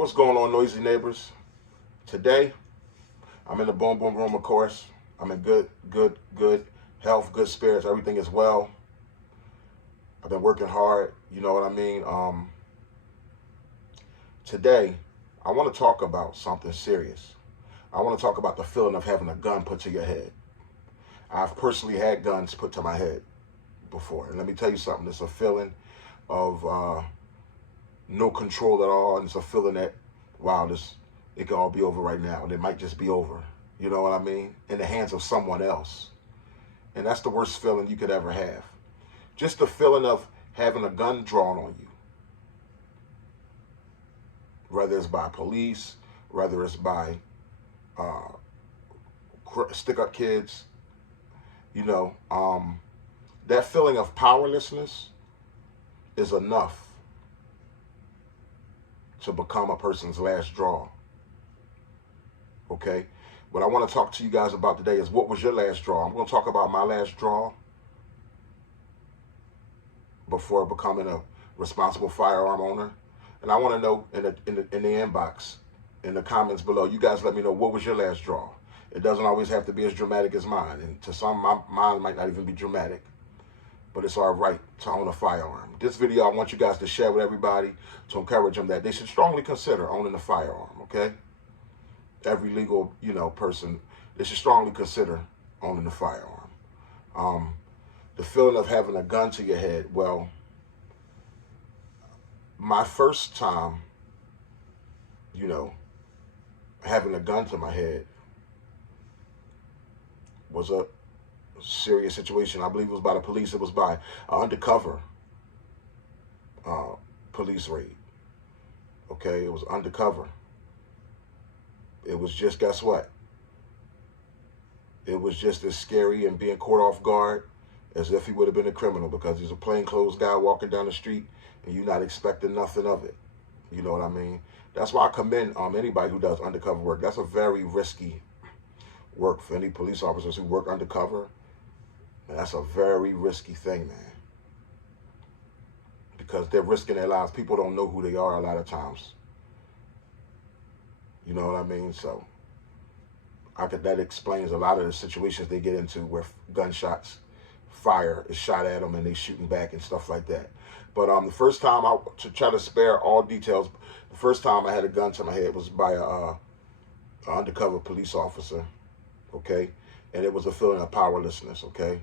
What's going on, noisy neighbors? Today, I'm in the boom boom room, of course. I'm in good health, good spirits. Everything is well. I've been working hard. You know what I mean? Today, I want to talk about something serious. I want to talk about the feeling of having a gun put to your head. I've personally had guns put to my head before. And let me tell you something. It's a feeling of no control at all. And it's a feeling that, wow, it could all be over right now. And it might just be over. You know what I mean? In the hands of someone else. And that's the worst feeling you could ever have. Just the feeling of having a gun drawn on you. Whether it's by police, whether it's by stick-up kids, that feeling of powerlessness is enough to become a person's last draw. Okay? What I want to talk to you guys about today is, what was your last draw? I'm going to talk about my last draw before becoming a responsible firearm owner. And I want to know in the inbox, in the comments below, you guys let me know, what was your last draw? It doesn't always have to be as dramatic as mine. And to some, mine might not even be dramatic. But it's our right to own a firearm. This video, I want you guys to share with everybody to encourage them that they should strongly consider owning a firearm, okay? Every legal, person, they should strongly consider owning a firearm. The feeling of having a gun to your head, well, my first time, having a gun to my head was a serious situation. I believe it was by the police. It was by an undercover police raid. Okay, it was undercover. It was just, guess what? It was just as scary and being caught off guard as if he would have been a criminal, because he's a plainclothes guy walking down the street and you're not expecting nothing of it. You know what I mean? That's why I commend anybody who does undercover work. That's a very risky work for any police officers who work undercover. And that's a very risky thing, man. Because they're risking their lives. People don't know who they are a lot of times. You know what I mean? So that explains a lot of the situations they get into where gunshots, fire is shot at them and they shooting back and stuff like that. But the first time, to try to spare all details, the first time I had a gun to my head was by a undercover police officer, okay? And it was a feeling of powerlessness, okay?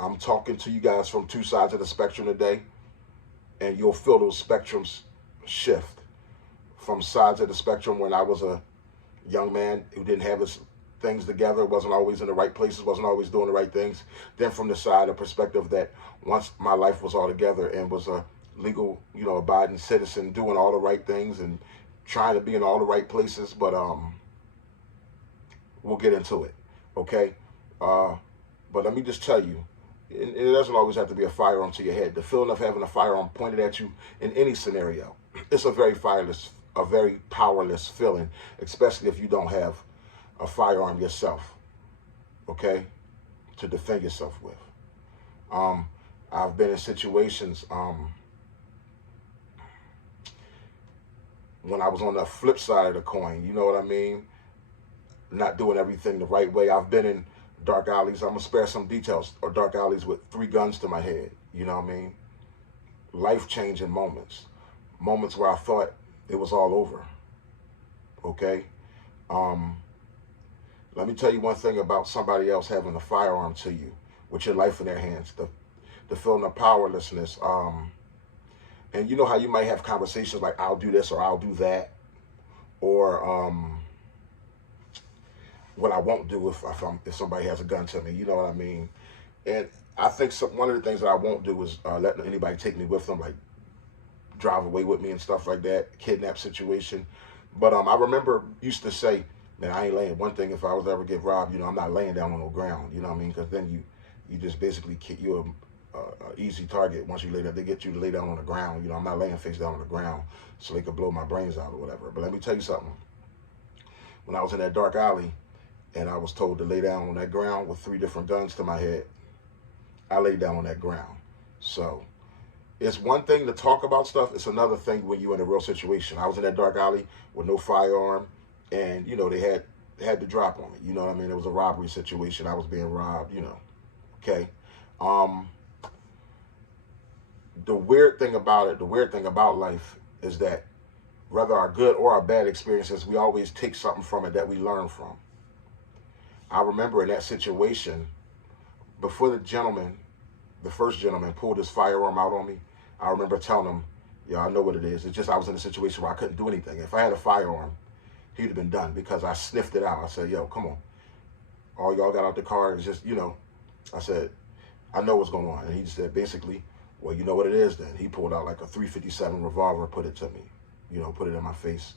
I'm talking to you guys from two sides of the spectrum today, and you'll feel those spectrums shift. From sides of the spectrum when I was a young man who didn't have his things together, wasn't always in the right places, wasn't always doing the right things. Then from the side of perspective that once my life was all together and was a legal, abiding citizen, doing all the right things and trying to be in all the right places. But we'll get into it, okay? But let me just tell you, it doesn't always have to be a firearm to your head. The feeling of having a firearm pointed at you in any scenario, it's a very powerless feeling, especially if you don't have a firearm yourself, okay, to defend yourself with. I've been in situations when I was on the flip side of the coin, you know what I mean? Not doing everything the right way. I've been in dark alleys. I'm going to spare some details, or dark alleys with 3 guns to my head, you know what I mean? Life-changing moments. Moments where I thought it was all over, okay? Let me tell you one thing about somebody else having a firearm to you with your life in their hands, the feeling of powerlessness. And you know how you might have conversations like, I'll do this or I'll do that, or what I won't do if somebody has a gun to me, you know what I mean? And I think one of the things that I won't do is let anybody take me with them, like drive away with me and stuff like that, kidnap situation. But I remember used to say, man, I ain't laying. One thing, if I was ever get robbed, I'm not laying down on the ground, you know what I mean? Because then you just basically you're a easy target once you lay down. They get you to lay down on the ground. I'm not laying face down on the ground so they could blow my brains out or whatever. But let me tell you something. When I was in that dark alley and I was told to lay down on that ground with 3 different guns to my head, I laid down on that ground. So It's one thing to talk about stuff. It's another thing when you're in a real situation. I was in that dark alley with no firearm, and you know they had the drop on me. You know what I mean? It was a robbery situation. I was being robbed. You know. Okay. Um, the weird thing about it, the weird thing about life is that whether our good or our bad experiences, we always take something from it that we learn from. I remember in that situation, before the first gentleman pulled his firearm out on me, I remember telling him, "Yeah, I know what it is. It's just I was in a situation where I couldn't do anything. If I had a firearm, he'd have been done because I sniffed it out. I said, yo, come on. All y'all got out the car is just, you know," I said, "I know what's going on." And he just said, basically, "Well, you know what it is then." He pulled out like a 357 revolver, put it to me, you know, put it in my face.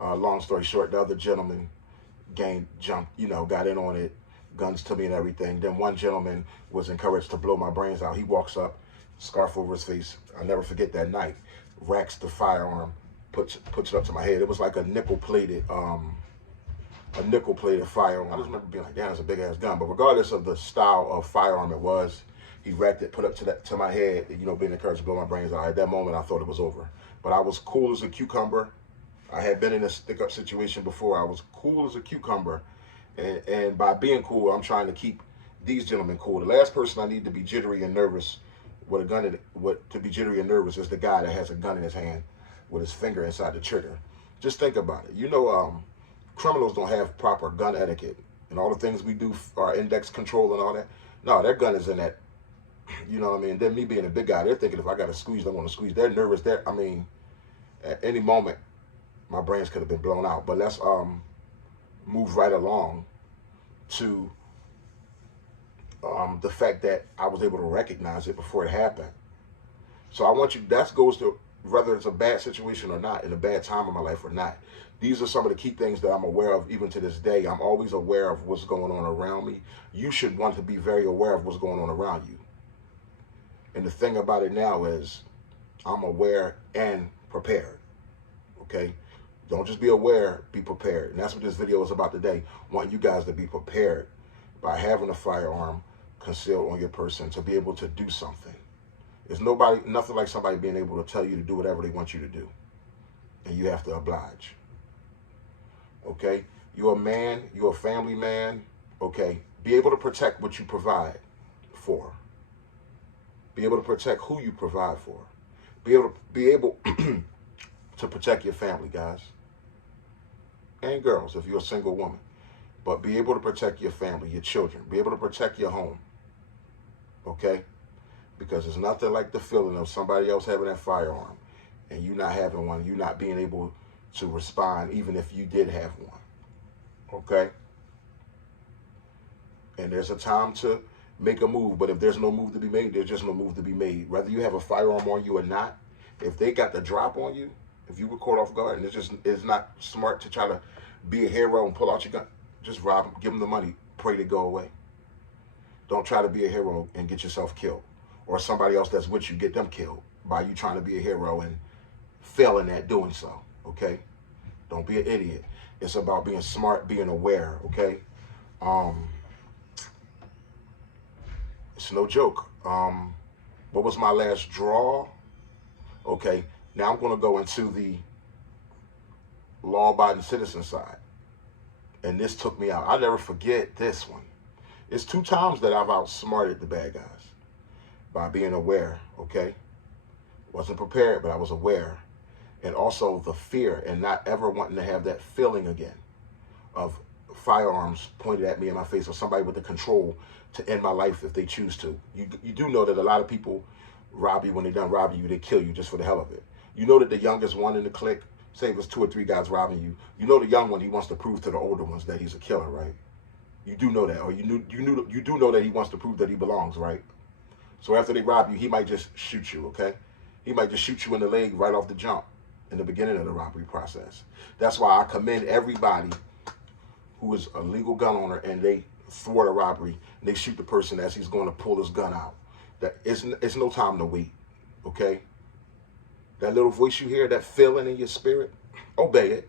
Long story short, the other gentleman jumped, you know, got in on it, guns to me and everything. Then one gentleman was encouraged to blow my brains out. He walks up, scarf over his face. I never forget that night. Racks the firearm, puts it up to my head. It was like a nickel-plated firearm. I just remember being like, damn, that's a big ass gun. But regardless of the style of firearm it was, he racked it, put it to my head, you know, being encouraged to blow my brains out. At that moment, I thought it was over. But I was cool as a cucumber. I had been in a stick-up situation before. I was cool as a cucumber. And by being cool, I'm trying to keep these gentlemen cool. The last person I need to be jittery and nervous with a gun to be jittery and nervous is the guy that has a gun in his hand with his finger inside the trigger. Just think about it. You know, criminals don't have proper gun etiquette. And all the things we do, our index control and all that. No, their gun is in that. You know what I mean? Then me being a big guy, they're thinking if I got to squeeze, I'm going to squeeze. They're nervous. I mean, at any moment, my brains could have been blown out. But let's move right along to the fact that I was able to recognize it before it happened. So I want you, that goes to whether it's a bad situation or not, in a bad time in my life or not. These are some of the key things that I'm aware of even to this day. I'm always aware of what's going on around me. You should want to be very aware of what's going on around you. And the thing about it now is I'm aware and prepared. Okay? Don't just be aware, be prepared. And that's what this video is about today. I want you guys to be prepared by having a firearm concealed on your person to be able to do something. There's nothing like somebody being able to tell you to do whatever they want you to do. And you have to oblige. Okay? You're a man, you're a family man. Okay? Be able to protect what you provide for. Be able to protect who you provide for. Be able to protect your family, guys. And girls, if you're a single woman. But be able to protect your family, your children. Be able to protect your home. Okay? Because there's nothing like the feeling of somebody else having that firearm and you not having one, you not being able to respond even if you did have one. Okay? And there's a time to make a move, but if there's no move to be made, there's just no move to be made. Whether you have a firearm on you or not, if they got the drop on you, if you were caught off guard, and it's not smart to try to be a hero and pull out your gun, just rob them, give them the money, pray to go away. Don't try to be a hero and get yourself killed. Or somebody else that's with you, get them killed by you trying to be a hero and failing at doing so, okay? Don't be an idiot. It's about being smart, being aware, okay? It's no joke. What was my last draw? Okay, now I'm going to go into the law-abiding citizen side. And this took me out. I'll never forget this one. It's 2 times that I've outsmarted the bad guys by being aware, okay? Wasn't prepared, but I was aware. And also the fear and not ever wanting to have that feeling again of firearms pointed at me in my face or somebody with the control to end my life if they choose to. You do know that a lot of people rob you. When they're done robbing you, they kill you just for the hell of it. You know that the youngest one in the clique, say it was 2 or 3 guys robbing you, you know the young one, he wants to prove to the older ones that he's a killer, right? You do know that, or you do know that he wants to prove that he belongs, right? So after they rob you, he might just shoot you, okay? He might just shoot you in the leg right off the jump in the beginning of the robbery process. That's why I commend everybody who is a legal gun owner and they thwart a robbery and they shoot the person as he's going to pull his gun out. It's no time to wait, okay? That little voice you hear, that feeling in your spirit, obey it.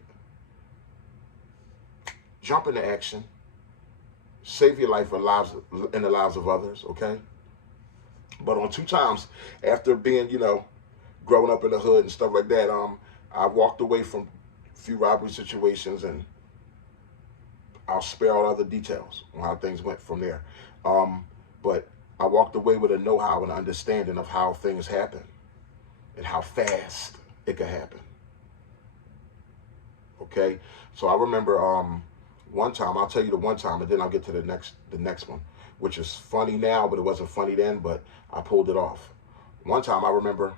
Jump into action. Save your life and the lives of others, okay? But on 2 times, after being, growing up in the hood and stuff like that, I walked away from a few robbery situations, and I'll spare all other details on how things went from there. But I walked away with a know-how and understanding of how things happen and how fast it could happen. Okay, so I remember one time. I'll tell you the one time, and then I'll get to the next one, which is funny now, but it wasn't funny then. But I pulled it off. One time I remember,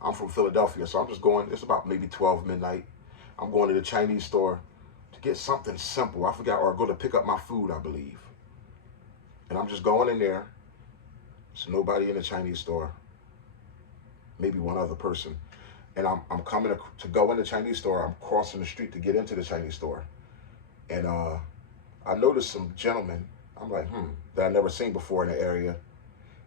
I'm from Philadelphia, so I'm just going. It's about maybe 12 midnight. I'm going to the Chinese store to get something simple. I forgot, or go to pick up my food, I believe. And I'm just going in there. There's nobody in the Chinese store. Maybe one other person. And I'm coming to go in the Chinese store. I'm crossing the street to get into the Chinese store. And I noticed some gentlemen, I'm like, that I never seen before in the area.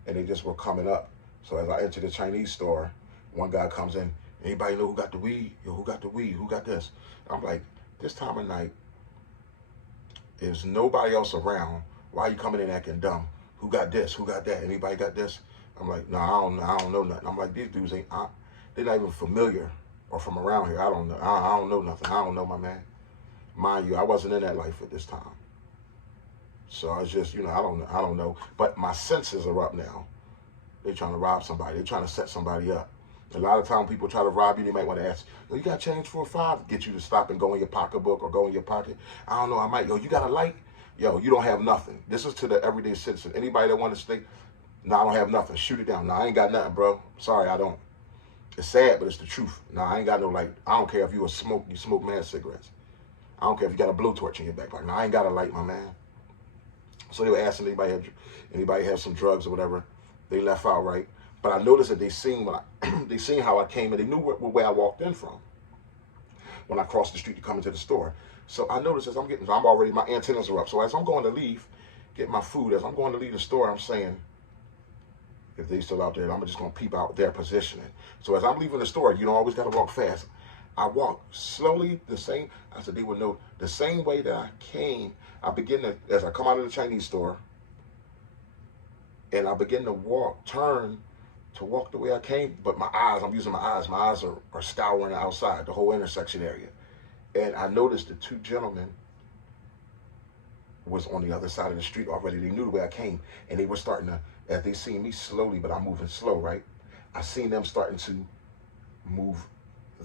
And they just were coming up. So as I enter the Chinese store, one guy comes in, anybody know who got the weed? Yo, who got the weed? Who got this? I'm like, this time of night, there's nobody else around. Why are you coming in acting dumb? Who got this? Who got that? Anybody got this? I'm like, no, I don't know nothing. I'm like, these dudes they're not even familiar or from around here. I don't know. I don't know nothing. I don't know, my man. Mind you, I wasn't in that life at this time. So I was just, I don't know. But my senses are up now. They're trying to rob somebody. They're trying to set somebody up. A lot of times people try to rob you, they might want to ask, yo, you got change for a $5? Get you to stop and go in your pocketbook or go in your pocket. I don't know, I might. Yo, you got a light? Yo, you don't have nothing. This is to the everyday citizen. Anybody that want to stay, no, I don't have nothing. Shoot it down. No, I ain't got nothing, bro. Sorry, I don't. It's sad, but it's the truth. No, I ain't got no light. I don't care if you smoke mad cigarettes. I don't care if you got a blowtorch in your back pocket. No, I ain't got a light, my man. So they were asking anybody have some drugs or whatever. They left out, right? But I noticed that they seen how I came, and they knew where I walked in from when I crossed the street to come into the store. So I noticed as my antennas are up. So as I'm going to leave, get my food, as I'm going to leave the store, I'm saying, if they still out there, I'm just going to peep out their positioning. So as I'm leaving the store, you don't always got to walk fast. I walk slowly, I said they would know, the same way that I came. As I come out of the Chinese store, and I begin to turn to walk the way I came, but I'm using my eyes. My eyes are scouring outside, the whole intersection area. And I noticed the two gentlemen was on the other side of the street already. They knew the way I came, and they were starting to, as they seen me slowly, but I'm moving slow, right? I seen them starting to move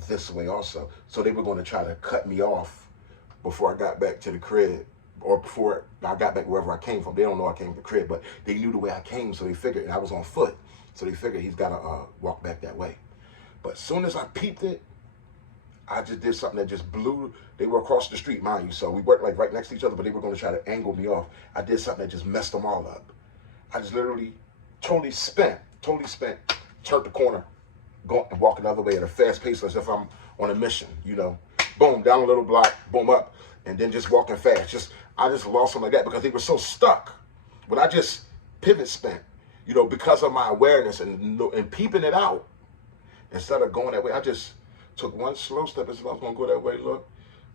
this way also. So they were going to try to cut me off before I got back to the crib, or before I got back wherever I came from. They don't know I came to the crib, but they knew the way I came, so they figured, and I was on foot, so they figured he's got to walk back that way. But as soon as I peeped it, I just did something that just blew. They were across the street, mind you, so we weren't like right next to each other, but they were going to try to angle me off. I did something that just messed them all up. I just literally totally spent, turned the corner, going and walking the other way at a fast pace as if I'm on a mission, Boom, down a little block, boom, up, and then just walking fast. I just lost them like that because they were so stuck. When I just pivot spent, because of my awareness and peeping it out, instead of going that way, I just took one slow step as if I was going to go that way,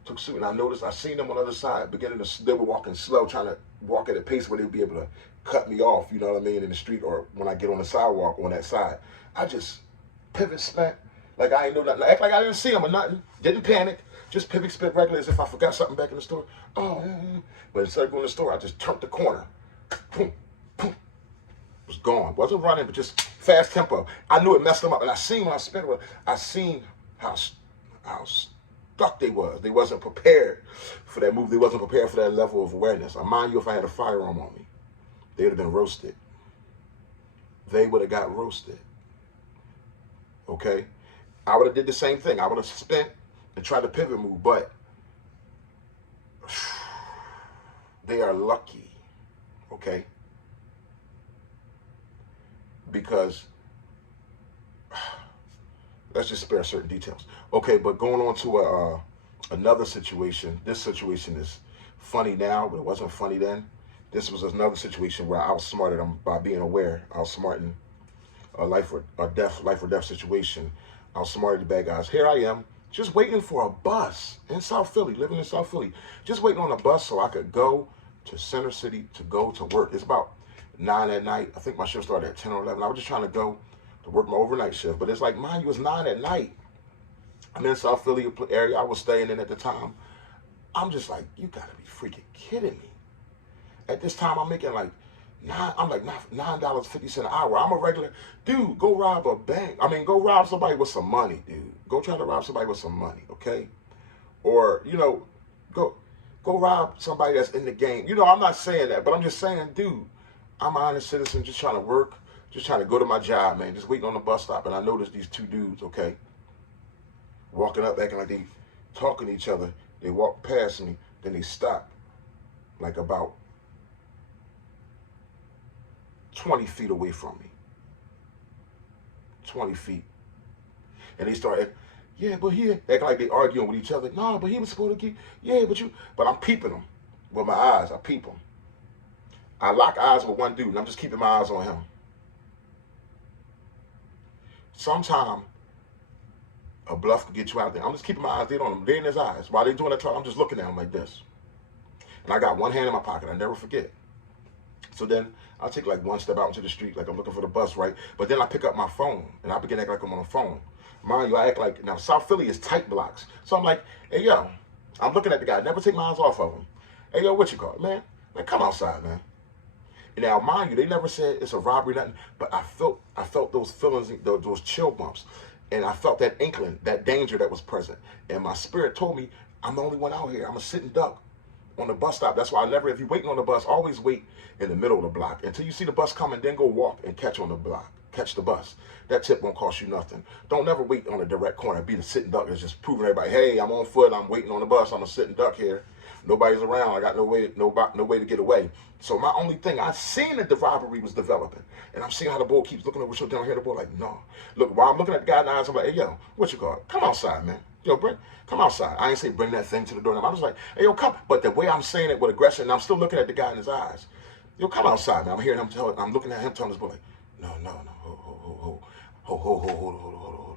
took suit, and I seen them on the other side, they were walking slow, trying to walk at a pace where they'd be able to cut me off, you know what I mean, in the street, or when I get on the sidewalk on that side. I just pivot spent, like I ain't know nothing, act like I didn't see them or nothing, didn't panic, just pivot spent regular as if I forgot something back in the store. But instead of going to the store, I just turned the corner, boom, boom, was gone. Wasn't running, but just fast tempo. I knew it messed them up, and I seen when I spent it, I seen how stuck they was. They wasn't prepared for that move. They wasn't prepared for that level of awareness. I mind you, if I had a firearm on me, they would have been roasted. They would have got roasted. Okay? I would have did the same thing. I would have spent and tried to pivot move, but they are lucky. Okay? Because let's just spare certain details. Okay, but going on to another situation. This situation is funny now, but it wasn't funny then. This was another situation where I outsmarted them by being aware. Outsmarting a life or death situation. Outsmarted the bad guys. Here I am, just waiting for a bus in South Philly, living in South Philly. Just waiting on a bus so I could go to Center City to go to work. 9 at night. I think my shift started at 10 or 11. I was just trying to go to work my overnight shift. But it's like, mind you, it's 9 at night. I'm in South Philly area I was staying in at the time. I'm just like, you gotta be freaking kidding me. At this time, I'm making like $9.50 an hour. I'm a regular dude. Go rob a bank. I mean, go rob somebody with some money, dude. Go try to rob somebody with some money, okay? Or go rob somebody that's in the game. I'm not saying that, but I'm just saying, dude, I'm an honest citizen, just trying to work, just trying to go to my job, man. Just waiting on the bus stop, and I noticed these two dudes, okay, walking up, acting like they talking to each other. They walk past me, then they stop, like about 20 feet away from me. 20 feet. And they start, yeah, but he, acting like they arguing with each other. No, but he was supposed to keep, yeah, but I'm peeping them with my eyes. I peep them. I lock eyes with one dude, and I'm just keeping my eyes on him. Sometime a bluff could get you out there. I'm just keeping my eyes dead on him, dead in his eyes. While they doing that talk, I'm just looking at him like this. And I got one hand in my pocket. I never forget. So then I'll take like one step out into the street, like I'm looking for the bus, right? But then I pick up my phone, and I begin to act like I'm on the phone. Mind you, I act like, now South Philly is tight blocks. So I'm like, hey, yo, I'm looking at the guy. Never take my eyes off of him. Hey, yo, what you call it, man? Man, come outside, man. And now, mind you, they never said it's a robbery, nothing. But I felt those feelings, those chill bumps. And I felt that inkling, that danger that was present. And my spirit told me, I'm the only one out here. I'm a sitting duck on the bus stop. That's why I never, if you're waiting on the bus, always wait in the middle of the block until you see the bus coming, then go walk and catch on the block. Catch the bus. That tip won't cost you nothing. Don't never wait on a direct corner. Be the sitting duck that's just proving everybody, hey, I'm on foot. I'm waiting on the bus. I'm a sitting duck here. Nobody's around. I got no way to get away. So my only thing, I seen that the robbery was developing. And I'm seeing how the boy keeps looking over his shoulder down here. The boy like, no. Look, while I'm looking at the guy in the eyes, I'm like, hey, yo, what you call it? Come outside, man. Yo, come outside. I ain't say bring that thing to the door. I'm just like, hey, yo, come. But the way I'm saying it with aggression, and I'm still looking at the guy in his eyes. Yo, come outside, man. I'm hearing him I'm looking at him telling this boy like, no, hold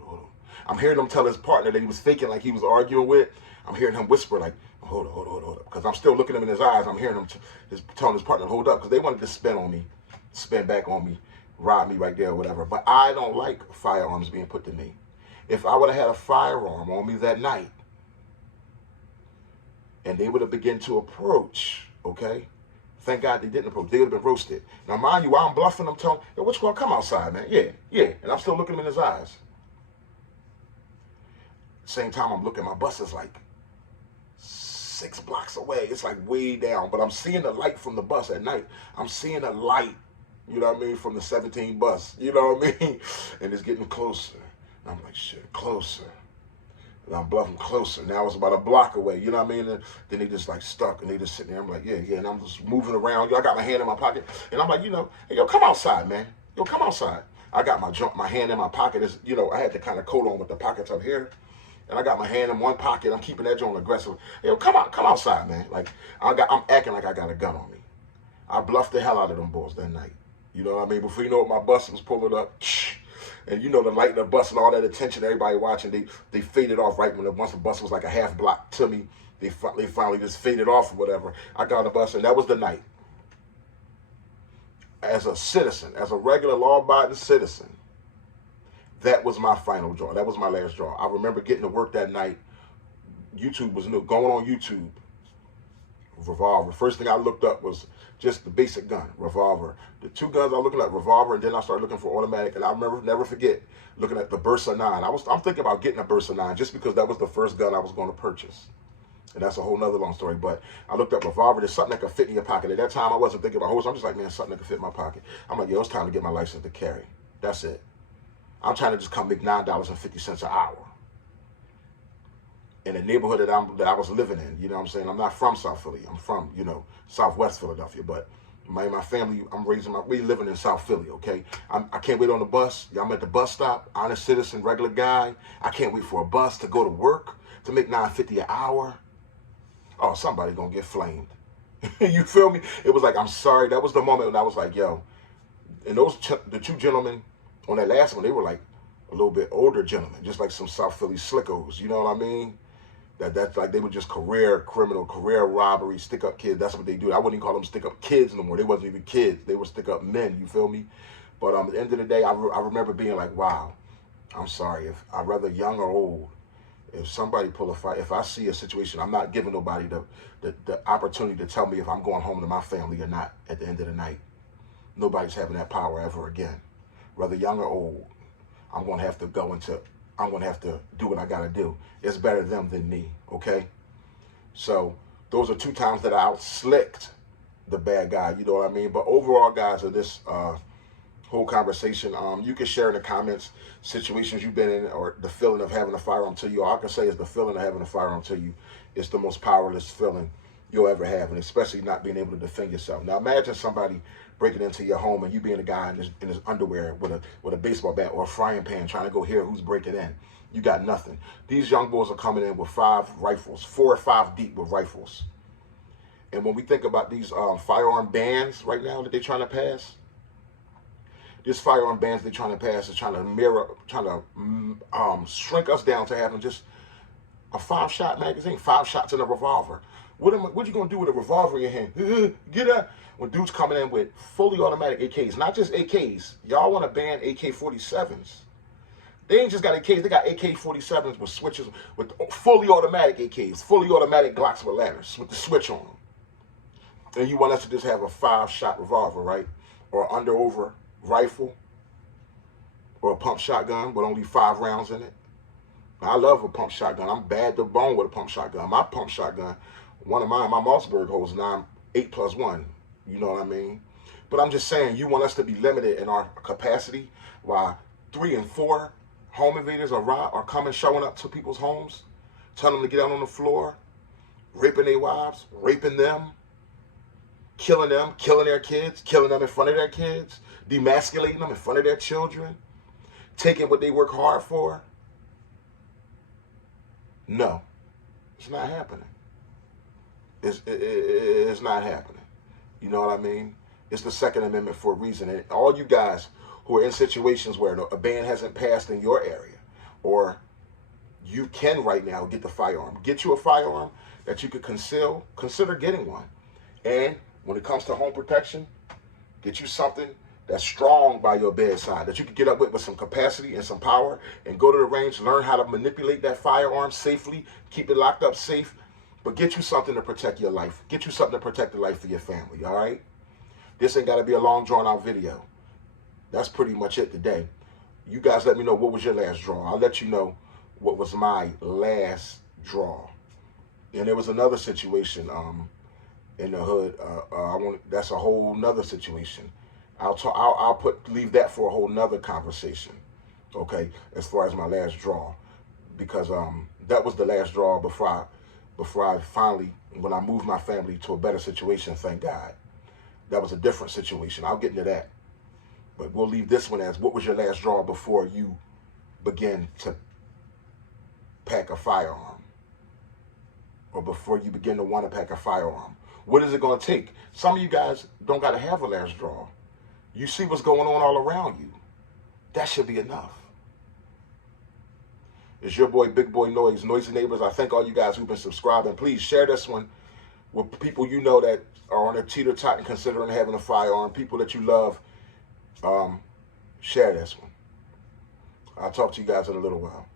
on. I'm hearing him tell his partner that he was faking like he was arguing with. I'm hearing him whisper like, hold on. Because I'm still looking him in his eyes. I'm hearing him telling his partner to hold up because they wanted to spin back on me, rob me right there or whatever. But I don't like firearms being put to me. If I would have had a firearm on me that night and they would have begun to approach, okay? Thank God they didn't approach. They would have been roasted. Now, mind you, while I'm bluffing, I'm telling, yo, what you gonna come outside, man? Yeah. And I'm still looking him in his eyes. Same time, I'm looking, my bus is like 6 blocks away. It's like way down, but I'm seeing the light from the bus at night. I'm seeing a light, you know what I mean, from the 17 bus, you know what I mean? And it's getting closer. And I'm like, shit, closer. And I'm bluffing closer. Now it's about a block away, you know what I mean? And then they just like stuck and they just sitting there. I'm like, yeah. And I'm just moving around. I got my hand in my pocket. And I'm like, hey, yo, come outside, man. Yo, come outside. I got my hand in my pocket. It's, I had the kind of coat on with the pockets up here. And I got my hand in one pocket. I'm keeping that joint aggressive. Yo, come outside, man. Like, I'm acting like I got a gun on me. I bluffed the hell out of them boys that night. You know what I mean? Before you know it, my bus was pulling up. And the light in the bus and all that attention, everybody watching, they faded off right once the bus was like a half block to me. They finally just faded off or whatever. I got on the bus and that was the night. As a citizen, as a regular law-abiding citizen, that was my final draw. That was my last draw. I remember getting to work that night. YouTube was new. Going on YouTube. Revolver. First thing I looked up was just the basic gun, revolver. The 2 guns I was looking at, revolver, and then I started looking for automatic. And I remember, never forget, looking at the Bursa 9. I'm thinking about getting a Bursa 9 just because that was the first gun I was going to purchase. And that's a whole nother long story. But I looked up revolver. There's something that could fit in your pocket. At that time, I wasn't thinking about horse. I'm just like, man, something that could fit in my pocket. I'm like, yo, it's time to get my license to carry. That's it. I'm trying to just come make $9.50 an hour in the neighborhood that I was living in. You know what I'm saying? I'm not from South Philly. I'm from, Southwest Philadelphia. But my family, we living in South Philly, okay? I can't wait on the bus. I'm at the bus stop, honest citizen, regular guy. I can't wait for a bus to go to work to make $9.50 an hour. Oh, somebody gonna get flamed. You feel me? It was like, I'm sorry. That was the moment when I was like, yo. And the 2 gentlemen on that last one, they were like a little bit older gentlemen, just like some South Philly slickos, you know what I mean? That's like they were just career criminal, career robbery, stick up kids. That's what they do. I wouldn't even call them stick up kids no more. They wasn't even kids. They were stick up men. You feel me? But at the end of the day, I remember being like, wow, I'm sorry. If I rather young or old, if somebody pull a fight, if I see a situation, I'm not giving nobody the opportunity to tell me if I'm going home to my family or not at the end of the night. Nobody's having that power ever again. Whether young or old, I'm going to have to do what I got to do. It's better them than me, okay? So those are 2 times that I out-slicked the bad guy, you know what I mean? But overall, guys, of this whole conversation, you can share in the comments situations you've been in or the feeling of having a firearm to you. All I can say is the feeling of having a firearm to you is the most powerless feeling you'll ever have, and especially not being able to defend yourself. Now imagine somebody breaking into your home and you being a guy in his underwear with a baseball bat or a frying pan trying to go hear who's breaking in. You got nothing. These young boys are coming in with 5 rifles, 4 or 5 deep with rifles. And when we think about these firearm bans right now that they're trying to pass, this firearm bans they're trying to pass is trying to shrink us down to having just a 5-shot magazine, 5 shots in a revolver. What you gonna do with a revolver in your hand? Get up. When dudes coming in with fully automatic AKs, not just AKs. Y'all want to ban AK-47s. They ain't just got AKs, they got AK-47s with switches, with fully automatic AKs, fully automatic Glocks with ladders, with the switch on them. And you want us to just have a 5-shot revolver, right? Or under-over rifle, or a pump shotgun with only 5 rounds in it. I love a pump shotgun. I'm bad to bone with a pump shotgun. My pump shotgun, one of mine, my Mossberg holds 8+1. You know what I mean? But I'm just saying, you want us to be limited in our capacity while 3 and 4 home invaders are coming, showing up to people's homes, telling them to get out on the floor, raping their wives, raping them, killing their kids, killing them in front of their kids, demasculating them in front of their children, taking what they work hard for. No, it's not happening. It's not happening. You know what I mean? It's the Second Amendment for a reason. And all you guys who are in situations where a ban hasn't passed in your area, or you can right now get the firearm. Get you a firearm that you could conceal. Consider getting one. And when it comes to home protection, get you something that's strong by your bedside, that you can get up with some capacity and some power, and go to the range, learn how to manipulate that firearm safely, keep it locked up safe, but get you something to protect your life. Get you something to protect the life of your family, all right? This ain't got to be a long, drawn-out video. That's pretty much it today. You guys let me know what was your last draw. I'll let you know what was my last draw. And there was another situation in the hood. That's a whole nother situation. I'll leave that for a whole nother conversation. Okay, as far as my last draw, because that was the last draw before I finally, when I moved my family to a better situation, thank God. That was a different situation. I'll get into that. But we'll leave this one as, what was your last draw before you begin to pack a firearm? Or before you begin to want to pack a firearm? What is it going to take? Some of you guys don't got to have a last draw. You see what's going on all around you. That should be enough. It's your boy, Big Boy Noise, Noisy Neighbors. I thank all you guys who've been subscribing. Please share this one with people you know that are on a teeter-tot and considering having a firearm. People that you love. Share this one. I'll talk to you guys in a little while.